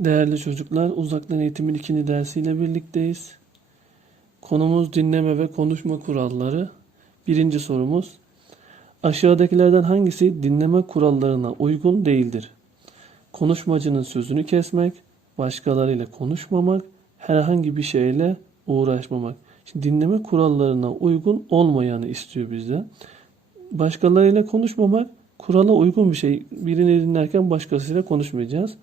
Değerli çocuklar, uzaktan eğitimin ikinci dersiyle birlikteyiz. Konumuz dinleme ve konuşma kuralları. Birinci sorumuz. Aşağıdakilerden hangisi dinleme kurallarına uygun değildir? Konuşmacının sözünü kesmek, başkalarıyla konuşmamak, herhangi bir şeyle uğraşmamak. Şimdi dinleme kurallarına uygun olmayanı istiyor bizden. Başkalarıyla konuşmamak kurala uygun bir şey. Birini dinlerken başkasıyla konuşmayacağız.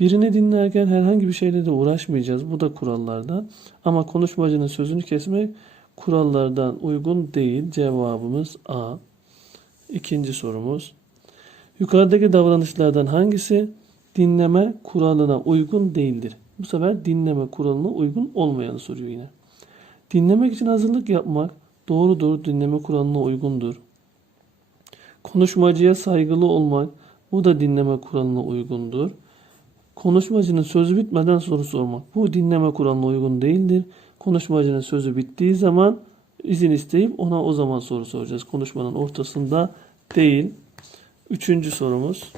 Birini dinlerken herhangi bir şeyle de uğraşmayacağız. Bu da kurallardan. Ama konuşmacının sözünü kesmek kurallardan uygun değil. Cevabımız A. İkinci sorumuz. Yukarıdaki davranışlardan hangisi dinleme kuralına uygun değildir? Bu sefer dinleme kuralına uygun olmayanı soruyor yine. Dinlemek için hazırlık yapmak doğrudur, dinleme kuralına uygundur. Konuşmacıya saygılı olmak bu da dinleme kuralına uygundur. Konuşmacının sözü bitmeden soru sormak. Bu dinleme kuralına uygun değildir. Konuşmacının sözü bittiği zaman izin isteyip ona o zaman soru soracağız. Konuşmanın ortasında değil. Üçüncü sorumuz.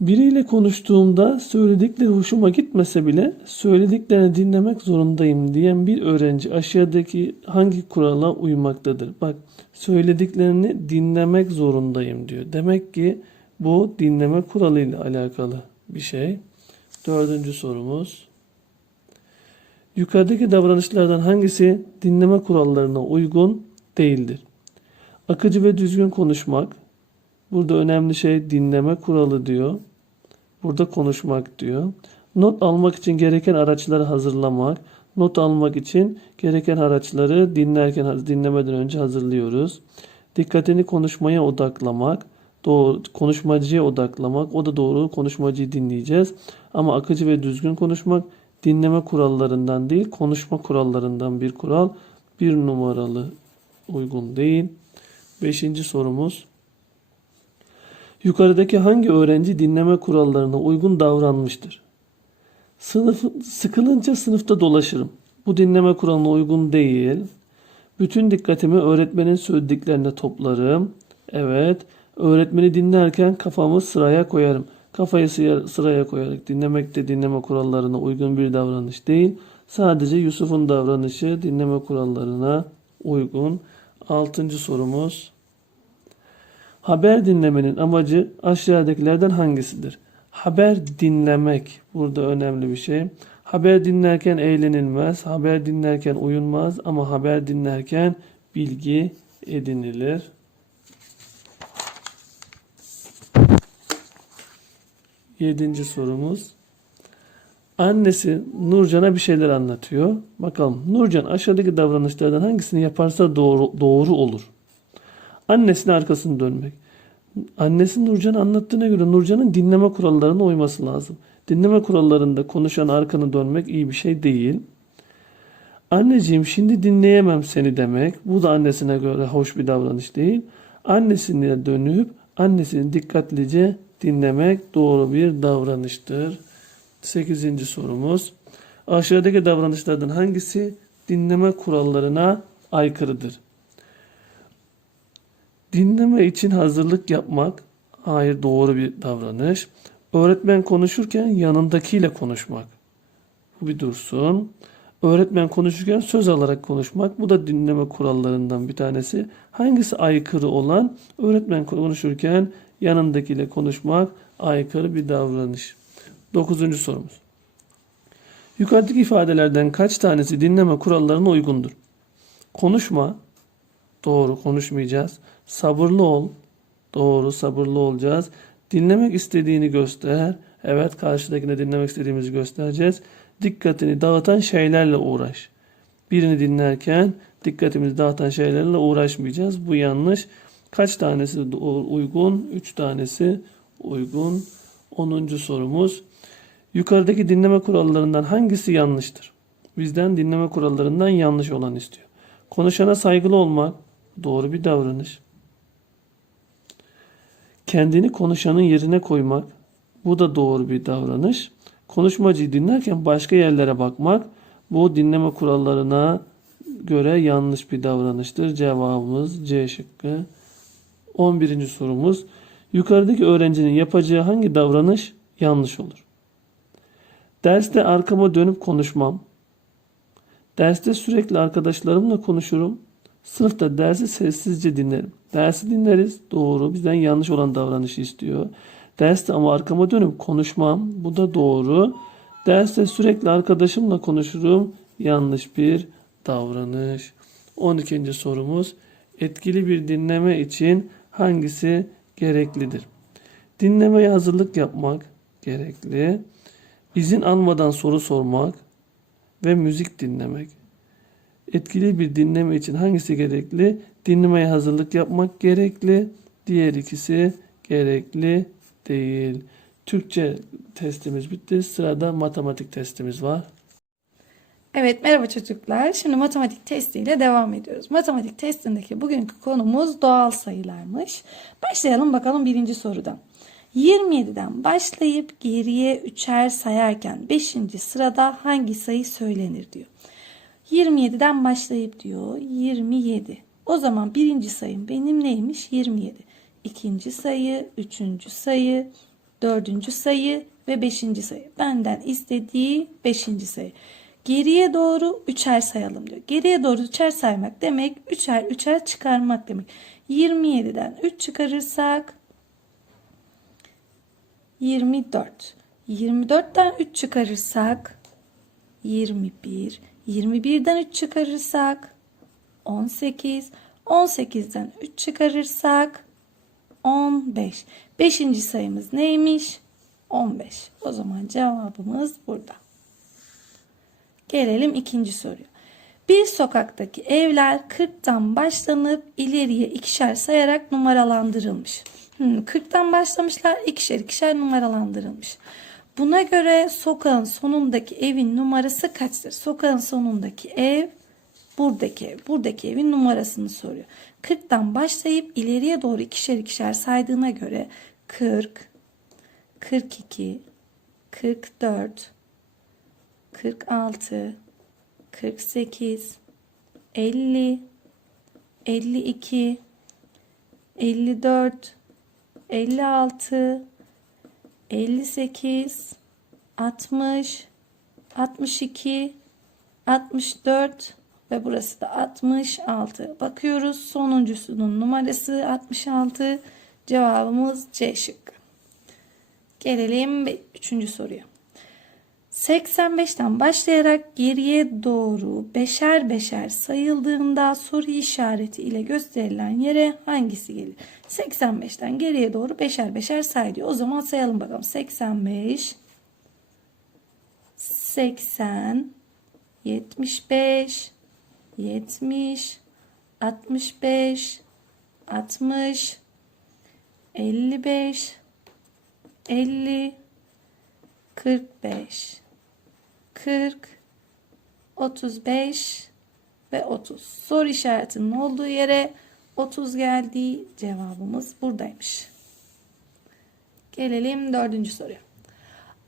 Biriyle konuştuğumda söyledikleri hoşuma gitmese bile söylediklerini dinlemek zorundayım diyen bir öğrenci aşağıdaki hangi kurala uymaktadır? Bak söylediklerini dinlemek zorundayım diyor. Demek ki bu dinleme kuralıyla alakalı bir şey. Dördüncü sorumuz. Yukarıdaki davranışlardan hangisi dinleme kurallarına uygun değildir? Akıcı ve düzgün konuşmak. Burada önemli şey dinleme kuralı diyor. Burada konuşmak diyor. Not almak için gereken araçları hazırlamak. Not almak için gereken araçları dinlerken dinlemeden önce hazırlıyoruz. Dikkatini konuşmaya odaklamak doğru konuşmacıya odaklamak. O da doğru konuşmacıyı dinleyeceğiz. Ama akıcı ve düzgün konuşmak dinleme kurallarından değil, konuşma kurallarından bir kural. Bir numaralı uygun değil. Beşinci sorumuz. Yukarıdaki hangi öğrenci dinleme kurallarına uygun davranmıştır? Sınıf, sıkılınca sınıfta dolaşırım. Bu dinleme kuralına uygun değil. Bütün dikkatimi öğretmenin söylediklerine toplarım. Evet. Öğretmeni dinlerken kafamı sıraya koyarım. Kafayı sıraya koyarak dinlemek de dinleme kurallarına uygun bir davranış değil. Sadece Yusuf'un davranışı dinleme kurallarına uygun. Altıncı sorumuz. Haber dinlemenin amacı aşağıdakilerden hangisidir? Haber dinlemek burada önemli bir şey. Haber dinlerken eğlenilmez, haber dinlerken uyunmaz ama haber dinlerken bilgi edinilir. Yedinci sorumuz. Annesi Nurcan'a bir şeyler anlatıyor. Bakalım Nurcan aşağıdaki davranışlardan hangisini yaparsa doğru, doğru olur. Annesine arkasını dönmek. Annesi Nurcan'a anlattığına göre Nurcan'ın dinleme kurallarına uyması lazım. Dinleme kurallarında konuşan arkanı dönmek iyi bir şey değil. Anneciğim şimdi dinleyemem seni demek. Bu da annesine göre hoş bir davranış değil. Annesine dönüp annesini dikkatlice dinlemek doğru bir davranıştır. Sekizinci sorumuz. Aşağıdaki davranışlardan hangisi dinleme kurallarına aykırıdır? Dinleme için hazırlık yapmak, hayır doğru bir davranış. Öğretmen konuşurken yanındakiyle konuşmak. Bu bir dursun. Öğretmen konuşurken söz alarak konuşmak. Bu da dinleme kurallarından bir tanesi. Hangisi aykırı olan? Öğretmen konuşurken yanındakiyle konuşmak aykırı bir davranış. Dokuzuncu sorumuz. Yukarıdaki ifadelerden kaç tanesi dinleme kurallarına uygundur? Konuşma. Doğru konuşmayacağız. Sabırlı ol. Doğru sabırlı olacağız. Dinlemek istediğini göster. Evet karşıdakine dinlemek istediğimizi göstereceğiz. Dikkatini dağıtan şeylerle uğraş. Birini dinlerken dikkatimizi dağıtan şeylerle uğraşmayacağız. Bu yanlış. Kaç tanesi uygun? 3 tanesi uygun. 10. sorumuz. Yukarıdaki dinleme kurallarından hangisi yanlıştır? Bizden dinleme kurallarından yanlış olan istiyor. Konuşana saygılı olmak doğru bir davranış. Kendini konuşanın yerine koymak bu da doğru bir davranış. Konuşmacıyı dinlerken başka yerlere bakmak bu dinleme kurallarına göre yanlış bir davranıştır. Cevabımız C şıkkı. 11. sorumuz. Yukarıdaki öğrencinin yapacağı hangi davranış yanlış olur? Derste arkama dönüp konuşmam. Derste sürekli arkadaşlarımla konuşurum. Sınıfta dersi sessizce dinlerim. Dersi dinleriz. Doğru. Bizden yanlış olan davranışı istiyor. Derste ama arkama dönüp konuşmam. Bu da doğru. Derste sürekli arkadaşımla konuşurum. Yanlış bir davranış. 12. sorumuz. Etkili bir dinleme için hangisi gereklidir? Dinlemeye hazırlık yapmak gerekli. İzin almadan soru sormak ve müzik dinlemek. Etkili bir dinleme için hangisi gerekli? Dinlemeye hazırlık yapmak gerekli. Diğer ikisi gerekli değil. Türkçe testimiz bitti. Sırada matematik testimiz var. Evet merhaba çocuklar. Şimdi matematik testiyle devam ediyoruz. Matematik testindeki bugünkü konumuz doğal sayılarmış. Başlayalım bakalım birinci sorudan. 27'den başlayıp geriye üçer sayarken 5. sırada hangi sayı söylenir diyor. 27'den başlayıp diyor 27. O zaman birinci sayım benim neymiş? 27. İkinci sayı, üçüncü sayı, dördüncü sayı ve beşinci sayı. Benden istediği beşinci sayı. Geriye doğru üçer sayalım diyor. Geriye doğru üçer saymak demek üçer üçer çıkarmak demek. 27'den 3 çıkarırsak 24. 24'ten 3 çıkarırsak 21. 21'den 3 çıkarırsak 18. 18'den 3 çıkarırsak 15. Beşinci sayımız neymiş? 15. O zaman cevabımız burada. Gelelim ikinci soruya. Bir sokaktaki evler 40'tan başlanıp ileriye ikişer sayarak numaralandırılmış. Hmm, 40'tan başlamışlar ikişer ikişer numaralandırılmış. Buna göre sokağın sonundaki evin numarası kaçtır? Sokağın sonundaki ev buradaki ev. Buradaki evin numarasını soruyor. 40'tan başlayıp ileriye doğru ikişer ikişer saydığına göre 40, 42, 44, 46, 48, 50, 52, 54, 56, 58, 60, 62, 64 ve burası da 66. Bakıyoruz sonuncusunun numarası 66. Cevabımız C şıkkı. Gelelim 3. soruya. 85'ten başlayarak geriye doğru beşer beşer sayıldığında soru işareti ile gösterilen yere hangisi gelir? 85'ten geriye doğru beşer beşer say diyor. O zaman sayalım bakalım. 85 80 75 70 65 60 55 50 45 40 35 ve 30. Soru işaretinin olduğu yere 30 geldi. Cevabımız buradaymış. Gelelim dördüncü soruya.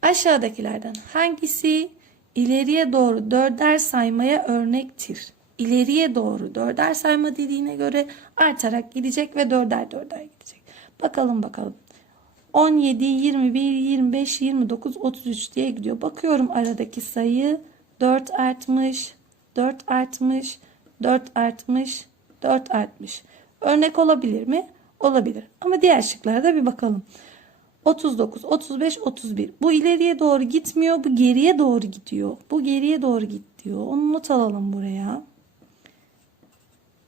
Aşağıdakilerden hangisi ileriye doğru dörder saymaya örnektir? İleriye doğru dörder sayma dediğine göre artarak gidecek ve dörder dörder gidecek. Bakalım bakalım. 17, 21, 25, 29, 33 diye gidiyor. Bakıyorum aradaki sayı 4 artmış, 4 artmış, 4 artmış, 4 artmış. Örnek olabilir mi? Olabilir. Ama diğer şıklara da bir bakalım. 39, 35, 31. Bu ileriye doğru gitmiyor. Bu geriye doğru gidiyor. Bu geriye doğru gidiyor. Onu not alalım buraya.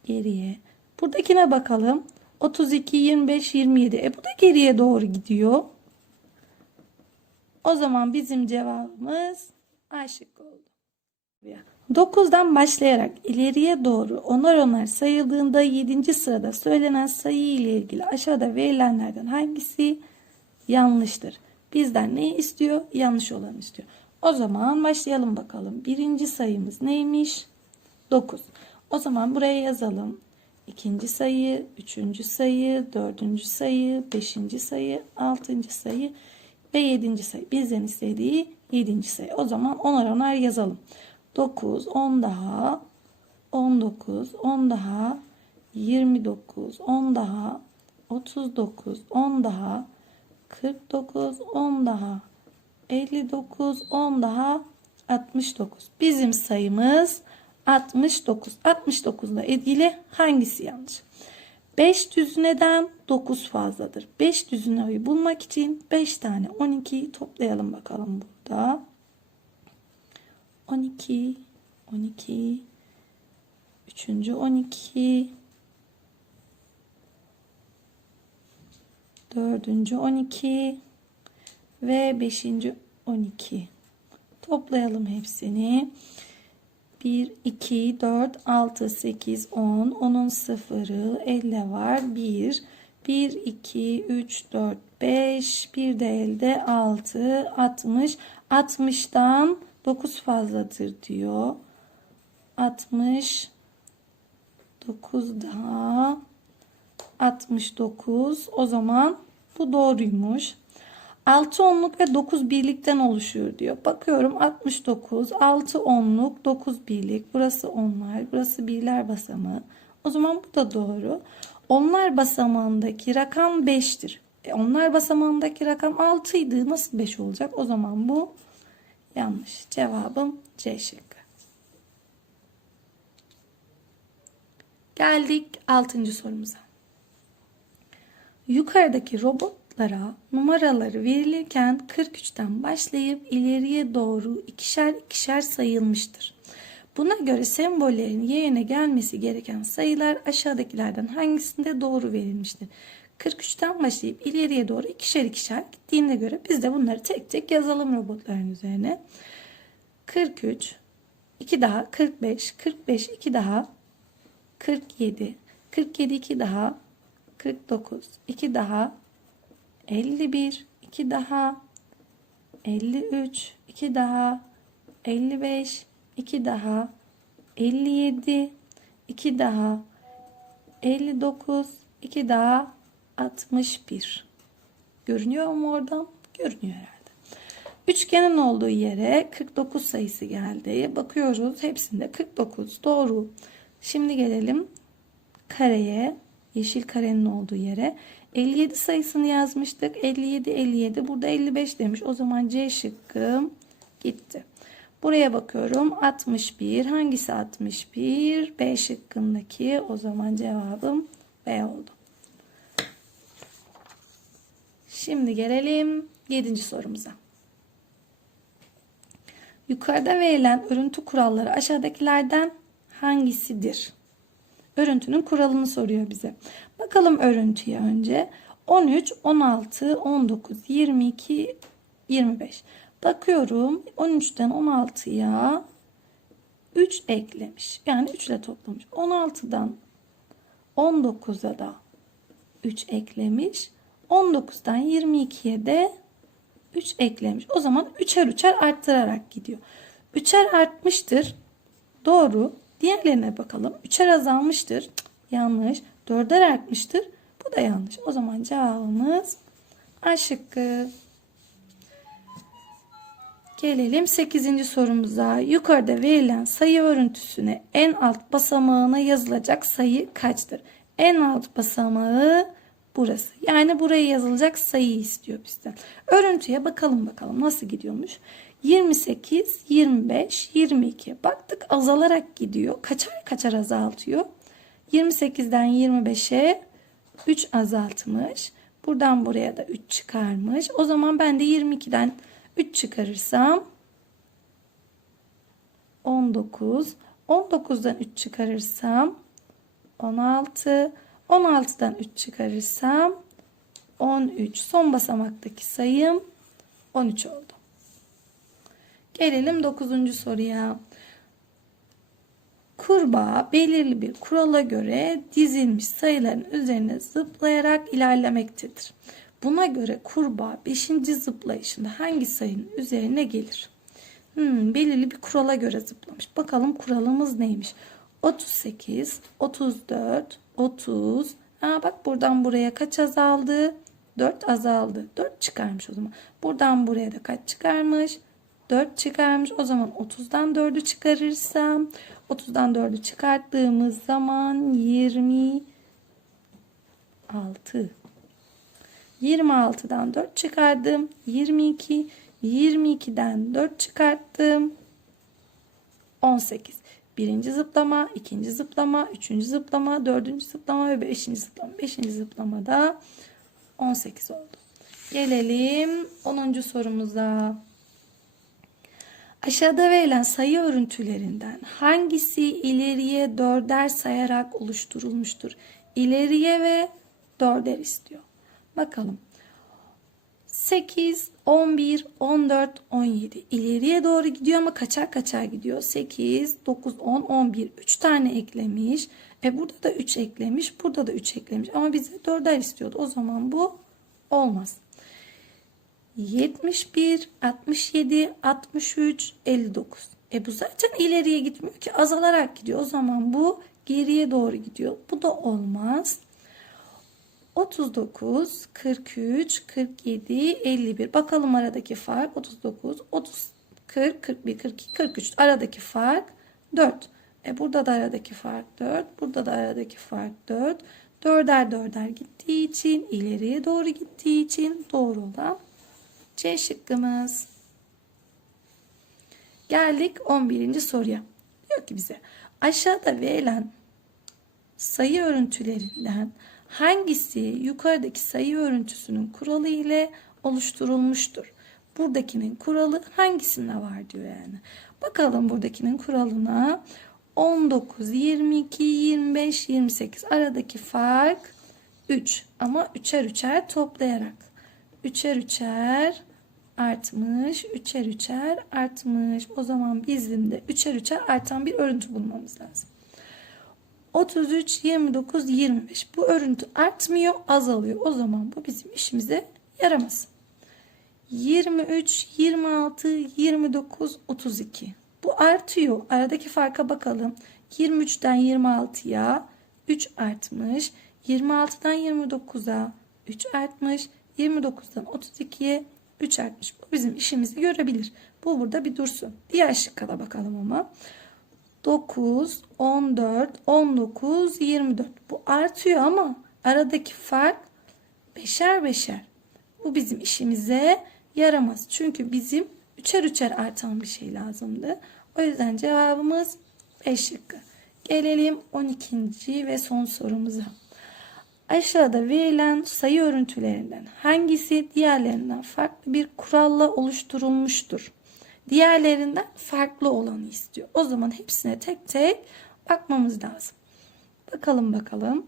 Geriye. Buradakine bakalım. 32, 25, 27. E bu da geriye doğru gidiyor. O zaman bizim cevabımız A oldu. 9'dan başlayarak ileriye doğru onar onar sayıldığında 7. sırada söylenen sayı ile ilgili aşağıda verilenlerden hangisi yanlıştır? Bizden ne istiyor? Yanlış olanı istiyor. O zaman başlayalım bakalım. Birinci sayımız neymiş? 9. O zaman buraya yazalım. İkinci sayı, üçüncü sayı, dördüncü sayı, beşinci sayı, altıncı sayı ve yedinci sayı. Bizden istediği yedinci sayı. O zaman onar onar yazalım. 9, 10 daha, 19, 10 daha, 29, 10 daha, 39, 10 daha, 49, 10 daha, 59, 10 daha, 69. Bizim sayımız 69. 69 ile ilgili hangisi yanlış? 5 düzineden 9 fazladır. 5 düzineyi bulmak için 5 tane 12'yi toplayalım bakalım burada. 12, 12, 3. 12, 4. 12 ve 5. 12. Toplayalım hepsini. 1, 2, 4, 6, 8, 10. 10'un sıfırı 50 var. 1, 1, 2, 3, 4, 5. Bir de elde 6, 60. 60'dan 9 fazladır diyor. 60, 9 daha 69. O zaman bu doğruymuş. 6 onluk ve 9 birlikten oluşuyor diyor. Bakıyorum 69, 6 onluk, 9 birlik. Burası onlar, burası birler basamağı. O zaman bu da doğru. Onlar basamağındaki rakam 5'tir. E onlar basamağındaki rakam 6 idi. Nasıl 5 olacak? O zaman bu yanlış. Cevabım C şıkkı. Geldik 6. sorumuza. Yukarıdaki robotlara numaraları verilirken 43'ten başlayıp ileriye doğru ikişer ikişer sayılmıştır. Buna göre sembollerin yerine gelmesi gereken sayılar aşağıdakilerden hangisinde doğru verilmiştir? 43'ten başlayıp ileriye doğru ikişer ikişer gittiğine göre biz de bunları tek tek yazalım robotların üzerine. 43, 2 daha 45, 45 2 daha 47, 47 2 daha 49, 2 daha 51, 2 daha 53, 2 daha 55, 2 daha 57, 2 daha 59, 2 daha 61. Görünüyor mu oradan? Görünüyor herhalde. Üçgenin olduğu yere 49 sayısı geldi. Bakıyoruz hepsinde 49 doğru. Şimdi gelelim kareye. Yeşil karenin olduğu yere. 57 sayısını yazmıştık. 57 57 burada 55 demiş. O zaman C şıkkım gitti. Buraya bakıyorum 61 hangisi 61 B şıkkındaki o zaman cevabım B oldu. Şimdi gelelim 7. sorumuza. Yukarıda verilen örüntü kuralları aşağıdakilerden hangisidir? Örüntünün kuralını soruyor bize. Bakalım örüntüye önce. 13, 16, 19, 22, 25. Bakıyorum 13'ten 16'ya 3 eklemiş. Yani 3 ile toplamış. 16'dan 19'a da 3 eklemiş. 19'dan 22'ye de 3 eklemiş. O zaman üçer üçer arttırarak gidiyor. Üçer artmıştır. Doğru. Diğerlerine bakalım. Üçer azalmıştır. Yanlış. Dörder artmıştır. Bu da yanlış. O zaman cevabımız A şıkkı. Gelelim 8. sorumuza. Yukarıda verilen sayı örüntüsüne en alt basamağına yazılacak sayı kaçtır? En alt basamağı burası. Yani buraya yazılacak sayı istiyor bizden. Örüntüye bakalım bakalım nasıl gidiyormuş. 28, 25, 22. Baktık azalarak gidiyor. Kaçar kaçar azaltıyor. 28'den 25'e 3 azaltmış. Buradan buraya da 3 çıkarmış. O zaman ben de 22'den 3 çıkarırsam 19. 19'dan 3 çıkarırsam 16. 16'dan 3 çıkarırsam 13. Son basamaktaki sayım 13 oldu. Gelelim 9. soruya. Kurbağa belirli bir kurala göre dizilmiş sayıların üzerine zıplayarak ilerlemektedir. Buna göre kurbağa 5. zıplayışında hangi sayının üzerine gelir? Hmm, belirli bir kurala göre zıplamış. Bakalım kuralımız neymiş? 38, 34, 30. Ha bak buradan buraya kaç azaldı? 4 azaldı. 4 çıkarmış o zaman. Buradan buraya da kaç çıkarmış? 4 çıkarmış. O zaman 30'dan 4'ü çıkarırsam 30'dan 4'ü çıkarttığımız zaman 26 26'dan 4 çıkardım. 22. 22'den 4 çıkarttım. 18. Birinci zıplama, ikinci zıplama, üçüncü zıplama, dördüncü zıplama ve beşinci zıplama. Beşinci zıplamada 18 oldu. Gelelim 10. sorumuza. Aşağıda verilen sayı örüntülerinden hangisi ileriye dörder sayarak oluşturulmuştur? İleriye ve dörder istiyor. Bakalım. 8, 11, 14, 17. İleriye doğru gidiyor ama kaçar kaçar gidiyor. 8, 9, 10, 11. 3 tane eklemiş. E burada da 3 eklemiş. Burada da 3 eklemiş. Ama bize dörder istiyordu. O zaman bu olmaz. 71, 67, 63, 59. E bu zaten ileriye gitmiyor ki azalarak gidiyor. O zaman bu geriye doğru gidiyor. Bu da olmaz. 39, 43, 47, 51. Bakalım aradaki fark 39, 30, 40, 41, 42, 43. Aradaki fark 4. E burada da aradaki fark 4. Burada da aradaki fark 4. Dörder dörder gittiği için, ileriye doğru gittiği için doğru olan C şıkkımız. Geldik 11. soruya. Diyor ki bize aşağıda verilen sayı örüntülerinden hangisi yukarıdaki sayı örüntüsünün kuralı ile oluşturulmuştur? Buradakinin kuralı hangisinde var diyor yani. Bakalım buradakinin kuralına 19, 22, 25, 28 aradaki fark 3 ama üçer üçer toplayarak. Üçer üçer artmış, üçer üçer artmış. O zaman bizim de üçer üçer artan bir örüntü bulmamız lazım. 33, 29, 25. Bu örüntü artmıyor, azalıyor. O zaman bu bizim işimize yaramaz. 23, 26, 29, 32. Bu artıyor. Aradaki farka bakalım. 23'ten 26'ya 3 artmış. 26'dan 29'a 3 artmış. 29'dan 32'ye 3 artmış. Bu bizim işimizi görebilir. Bu burada bir dursun. Diğer şıkka da bakalım ama. 9, 14, 19, 24. Bu artıyor ama aradaki fark beşer beşer. Bu bizim işimize yaramaz. Çünkü bizim üçer üçer artan bir şey lazımdı. O yüzden cevabımız 5 şıkkı. Gelelim 12. ve son sorumuza. Aşağıda verilen sayı örüntülerinden hangisi diğerlerinden farklı bir kuralla oluşturulmuştur? Diğerlerinden farklı olanı istiyor. O zaman hepsine tek tek bakmamız lazım. Bakalım bakalım.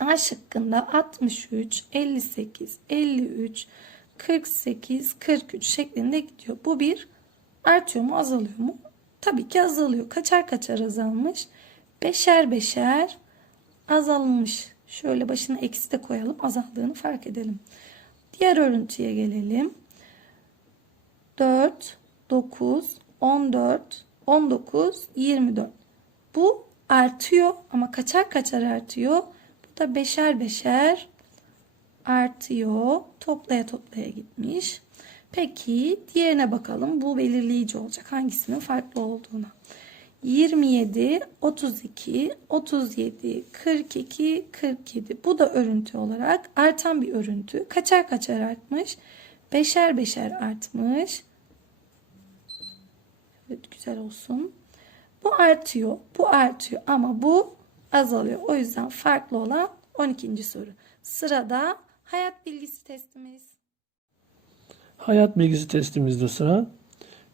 A şıkkında 63, 58, 53, 48, 43 şeklinde gidiyor. Bu bir artıyor mu azalıyor mu? Tabii ki azalıyor. Kaçar kaçar azalmış? Beşer beşer azalmış. Şöyle başına eksi de koyalım azaldığını fark edelim. Diğer örüntüye gelelim. 4, 9, 14, 19, 24. Bu artıyor ama kaçar kaçar artıyor. Bu da beşer beşer artıyor. Toplaya toplaya gitmiş. Peki diğerine bakalım. Bu belirleyici olacak. Hangisinin farklı olduğuna. 27, 32, 37, 42, 47. Bu da örüntü olarak artan bir örüntü. Kaçar kaçar artmış. Beşer beşer artmış. Evet güzel olsun. Bu artıyor. Bu artıyor ama bu azalıyor. O yüzden farklı olan 12. soru. Sırada hayat bilgisi testimiz. Hayat bilgisi testimizde sıra.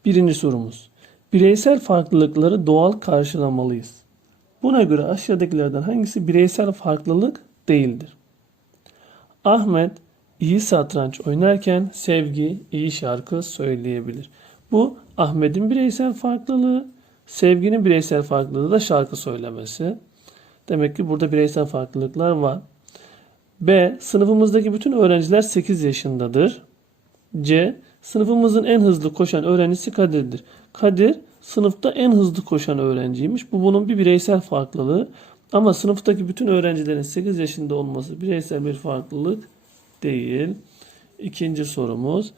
Birinci sorumuz. Bireysel farklılıkları doğal karşılamalıyız. Buna göre aşağıdakilerden hangisi bireysel farklılık değildir? Ahmet iyi satranç oynarken Sevgi iyi şarkı söyleyebilir. Bu Ahmet'in bireysel farklılığı, Sevgi'nin bireysel farklılığı da şarkı söylemesi. Demek ki burada bireysel farklılıklar var. B. Sınıfımızdaki bütün öğrenciler 8 yaşındadır. C. Sınıfımızın en hızlı koşan öğrencisi Kadir'dir. Kadir sınıfta en hızlı koşan öğrenciymiş. Bu bunun bir bireysel farklılığı. Ama sınıftaki bütün öğrencilerin 8 yaşında olması bireysel bir farklılık değil. İkinci sorumuz.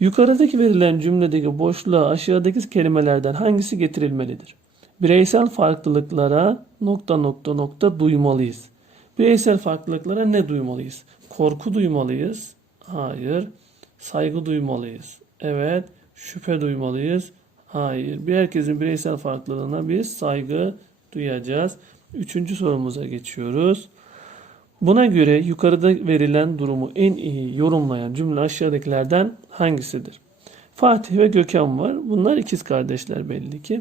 Yukarıdaki verilen cümledeki boşluğa aşağıdaki kelimelerden hangisi getirilmelidir? Bireysel farklılıklara nokta nokta nokta duymalıyız. Bireysel farklılıklara ne duymalıyız? Korku duymalıyız. Hayır. Saygı duymalıyız. Evet. Şüphe duymalıyız. Hayır. Bir herkesin bireysel farklılığına biz saygı duyacağız. Üçüncü sorumuza geçiyoruz. Buna göre yukarıda verilen durumu en iyi yorumlayan cümle aşağıdakilerden hangisidir? Fatih ve Gökhan var. Bunlar ikiz kardeşler belli ki.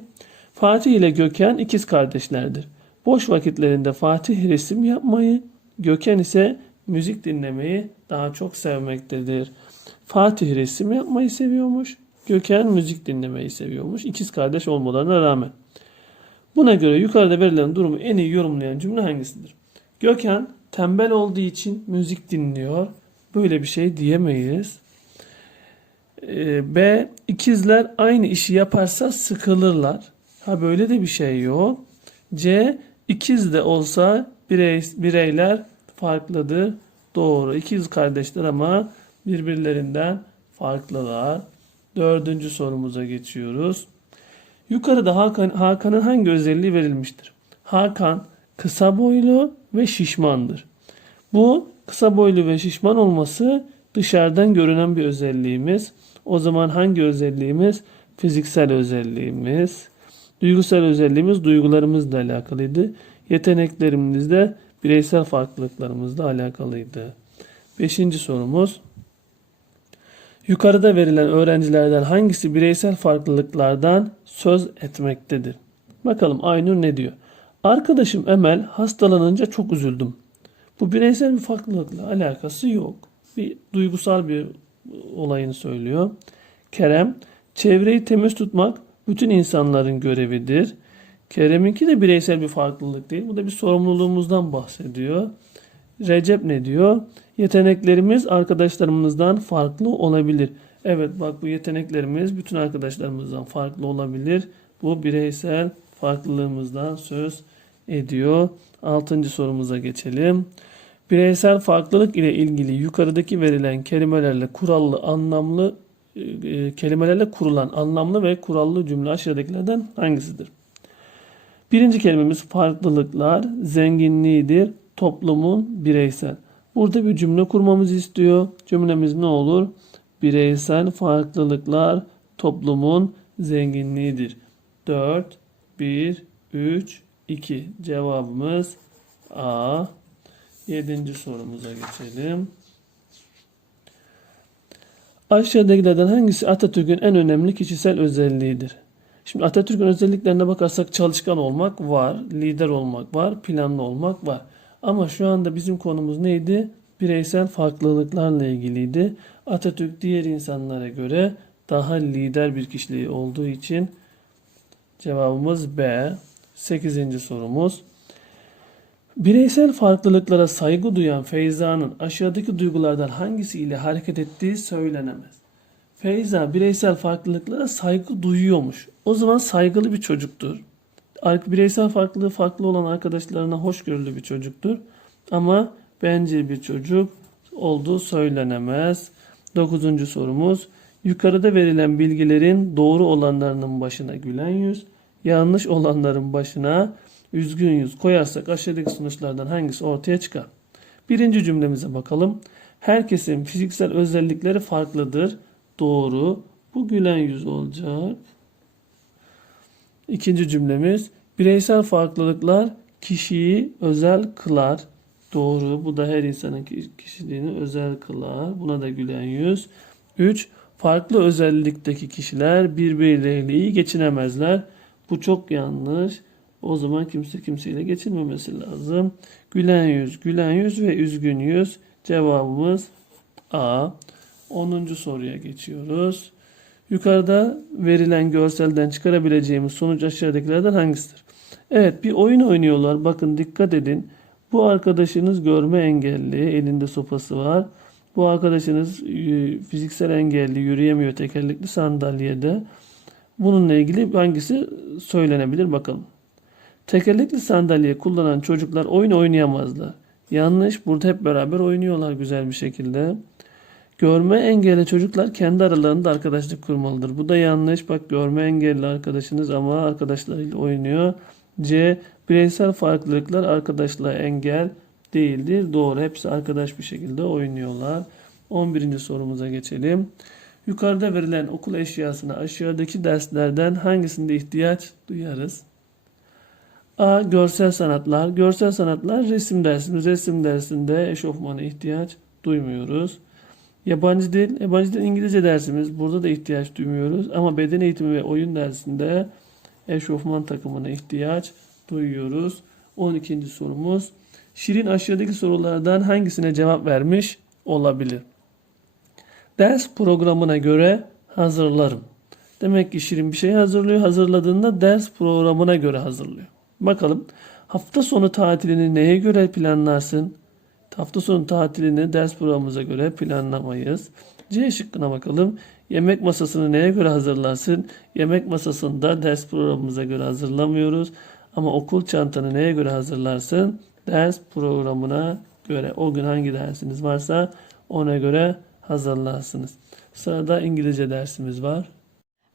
Fatih ile Gökhan ikiz kardeşlerdir. Boş vakitlerinde Fatih resim yapmayı, Gökhan ise müzik dinlemeyi daha çok sevmektedir. Fatih resim yapmayı seviyormuş, Gökhan müzik dinlemeyi seviyormuş. İkiz kardeş olmalarına rağmen. Buna göre yukarıda verilen durumu en iyi yorumlayan cümle hangisidir? Gökhan tembel olduğu için müzik dinliyor. Böyle bir şey diyemeyiz. Ee, B. ikizler aynı işi yaparsa sıkılırlar. Ha böyle de bir şey yok. C. ikiz de olsa birey, bireyler farklıdır. Doğru. İkiz kardeşler ama birbirlerinden farklılar. Dördüncü sorumuza geçiyoruz. Yukarıda Hakan, Hakan'ın hangi özelliği verilmiştir? Hakan kısa boylu ve şişmandır. Bu kısa boylu ve şişman olması dışarıdan görünen bir özelliğimiz. O zaman hangi özelliğimiz? Fiziksel özelliğimiz. Duygusal özelliğimiz duygularımızla alakalıydı. Yeteneklerimiz de bireysel farklılıklarımızla alakalıydı. Beşinci sorumuz. Yukarıda verilen öğrencilerden hangisi bireysel farklılıklardan söz etmektedir? Bakalım Aynur ne diyor? Arkadaşım Emel hastalanınca çok üzüldüm. Bu bireysel bir farklılıkla alakası yok. Bir duygusal bir olayını söylüyor. Kerem, çevreyi temiz tutmak bütün insanların görevidir. Kerem'inki de bireysel bir farklılık değil. Bu da bir sorumluluğumuzdan bahsediyor. Recep ne diyor? Yeteneklerimiz arkadaşlarımızdan farklı olabilir. Evet bak bu yeteneklerimiz bütün arkadaşlarımızdan farklı olabilir. Bu bireysel farklılığımızdan söz ediyor. Altıncı sorumuza geçelim. Bireysel farklılık ile ilgili yukarıdaki verilen kelimelerle kurallı anlamlı e, kelimelerle kurulan anlamlı ve kurallı cümle aşağıdakilerden hangisidir? Birinci kelimemiz farklılıklar zenginliğidir. Toplumun bireysel. Burada bir cümle kurmamızı istiyor. Cümlemiz ne olur? Bireysel farklılıklar toplumun zenginliğidir. 4, 1, 3, 2. Cevabımız A. Yedinci sorumuza geçelim. Aşağıdakilerden hangisi Atatürk'ün en önemli kişisel özelliğidir? Şimdi Atatürk'ün özelliklerine bakarsak çalışkan olmak var, lider olmak var, planlı olmak var. Ama şu anda bizim konumuz neydi? Bireysel farklılıklarla ilgiliydi. Atatürk diğer insanlara göre daha lider bir kişiliği olduğu için cevabımız B. Sekizinci sorumuz. Bireysel farklılıklara saygı duyan Feyza'nın aşağıdaki duygulardan hangisiyle hareket ettiği söylenemez. Feyza bireysel farklılıklara saygı duyuyormuş. O zaman saygılı bir çocuktur. Bireysel farklılığı farklı olan arkadaşlarına hoşgörülü bir çocuktur. Ama bence bir çocuk olduğu söylenemez. Dokuzuncu sorumuz. Yukarıda verilen bilgilerin doğru olanlarının başına gülen yüz, yanlış olanların başına üzgün yüz koyarsak aşağıdaki sonuçlardan hangisi ortaya çıkar? Birinci cümlemize bakalım. Herkesin fiziksel özellikleri farklıdır. Doğru. Bu gülen yüz olacak. İkinci cümlemiz bireysel farklılıklar kişiyi özel kılar. Doğru. Bu da her insanın kişiliğini özel kılar. Buna da gülen yüz. 3. Farklı özellikteki kişiler birbirleriyle iyi geçinemezler. Bu çok yanlış. O zaman kimse kimseyle geçinmemesi lazım. Gülen yüz, gülen yüz ve üzgün yüz. Cevabımız A. 10. soruya geçiyoruz. Yukarıda verilen görselden çıkarabileceğimiz sonuç aşağıdakilerden hangisidir? Evet bir oyun oynuyorlar. Bakın dikkat edin. Bu arkadaşınız görme engelli. Elinde sopası var. Bu arkadaşınız e, fiziksel engelli. Yürüyemiyor tekerlekli sandalyede. Bununla ilgili hangisi söylenebilir bakalım. Tekerlekli sandalye kullanan çocuklar oyun oynayamazlar. Yanlış. Burada hep beraber oynuyorlar güzel bir şekilde. Görme engelli çocuklar kendi aralarında arkadaşlık kurmalıdır. Bu da yanlış. Bak görme engelli arkadaşınız ama arkadaşlarıyla oynuyor. C. Bireysel farklılıklar arkadaşlığa engel değildir. Doğru. Hepsi arkadaş bir şekilde oynuyorlar. 11. sorumuza geçelim. Yukarıda verilen okul eşyasına aşağıdaki derslerden hangisinde ihtiyaç duyarız? A. Görsel sanatlar. Görsel sanatlar resim dersimiz. Resim dersinde eşofmana ihtiyaç duymuyoruz. Yabancı dil. Yabancı dil İngilizce dersimiz. Burada da ihtiyaç duymuyoruz. Ama beden eğitimi ve oyun dersinde eşofman takımına ihtiyaç duyuyoruz. 12. sorumuz. Şirin aşağıdaki sorulardan hangisine cevap vermiş olabilir? Ders programına göre hazırlarım. Demek ki Şirin bir şey hazırlıyor. Hazırladığında ders programına göre hazırlıyor. Bakalım hafta sonu tatilini neye göre planlarsın? Hafta sonu tatilini ders programımıza göre planlamayız. C şıkkına bakalım. Yemek masasını neye göre hazırlarsın? Yemek masasını da ders programımıza göre hazırlamıyoruz. Ama okul çantanı neye göre hazırlarsın? Ders programına göre. O gün hangi dersiniz varsa ona göre hazırlarsınız. Sırada İngilizce dersimiz var.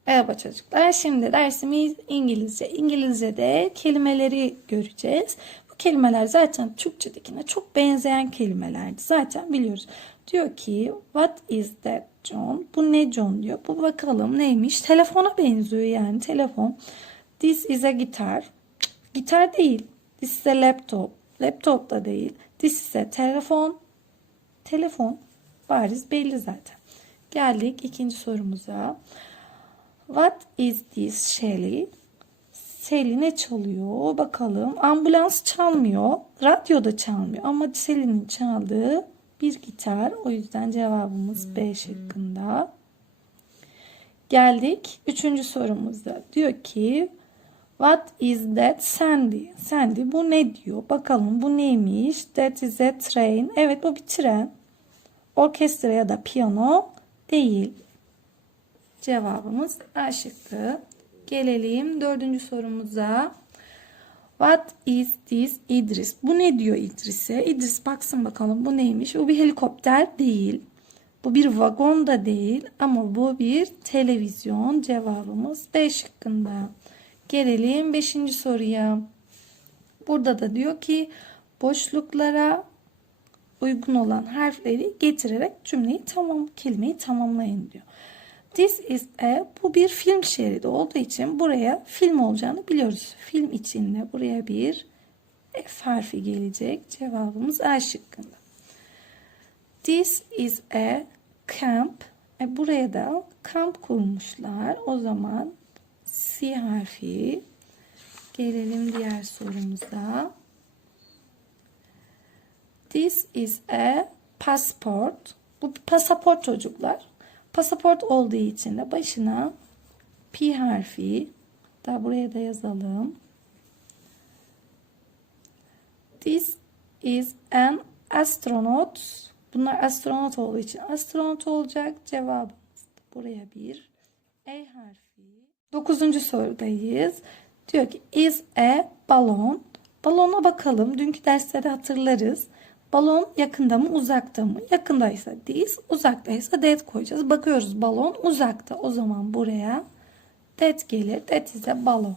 Merhaba çocuklar. Şimdi dersimiz İngilizce. İngilizce'de kelimeleri göreceğiz. Kelimeler zaten Türkçedekine çok benzeyen kelimelerdi. Zaten biliyoruz. Diyor ki what is that John? Bu ne John diyor. Bu bakalım neymiş? Telefona benziyor yani telefon. This is a guitar. Gitar değil. This is a laptop. Laptop da değil. This is a telefon. Telefon. Bariz belli zaten. Geldik ikinci sorumuza. What is this Shelly? Shelly ne çalıyor? Bakalım. Ambulans çalmıyor. Radyo da çalmıyor. Ama Shelly'nin çaldığı bir gitar. O yüzden cevabımız B şıkkında. Geldik. Üçüncü sorumuzda. Diyor ki What is that Sandy? Sandy bu ne diyor? Bakalım bu neymiş? That is a train. Evet bu bir tren. Orkestra ya da piyano değil. Cevabımız A şıkkı. Gelelim dördüncü sorumuza. What is this İdris? Bu ne diyor İdris'e? İdris baksın bakalım bu neymiş? Bu bir helikopter değil. Bu bir vagon da değil ama bu bir televizyon. Cevabımız B şıkkında. Gelelim beşinci soruya. Burada da diyor ki boşluklara uygun olan harfleri getirerek cümleyi tamam kelimeyi tamamlayın diyor. This is a bu bir film şeridi olduğu için buraya film olacağını biliyoruz. Film içinde buraya bir F harfi gelecek. Cevabımız A şıkkında. This is a camp. E buraya da kamp kurmuşlar. O zaman C harfi. Gelelim diğer sorumuza. This is a passport. Bu bir pasaport çocuklar. Pasaport olduğu için de başına P harfi da buraya da yazalım. This is an astronaut. Bunlar astronot olduğu için astronot olacak. Cevabımız buraya bir E harfi. Dokuzuncu sorudayız. Diyor ki is a balon. Balona bakalım. Dünkü derslerde hatırlarız. Balon yakında mı uzakta mı? Yakındaysa this, uzaktaysa that koyacağız. Bakıyoruz balon uzakta. O zaman buraya that gelir. That is a balon.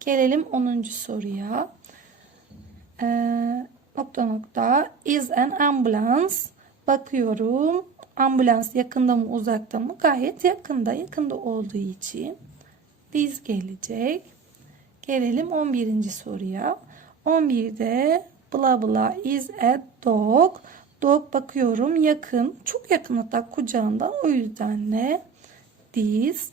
Gelelim 10. soruya. Ee, nokta nokta is an ambulance. Bakıyorum. Ambulans yakında mı uzakta mı? Gayet yakında. Yakında olduğu için biz gelecek. Gelelim 11. soruya. 11'de bla bla is a dog. Dog bakıyorum yakın. Çok yakın hatta kucağında. O yüzden ne? This.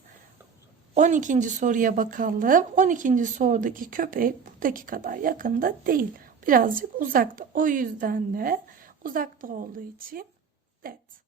12. soruya bakalım. 12. sorudaki köpek buradaki kadar yakında değil. Birazcık uzakta. O yüzden de uzakta olduğu için that.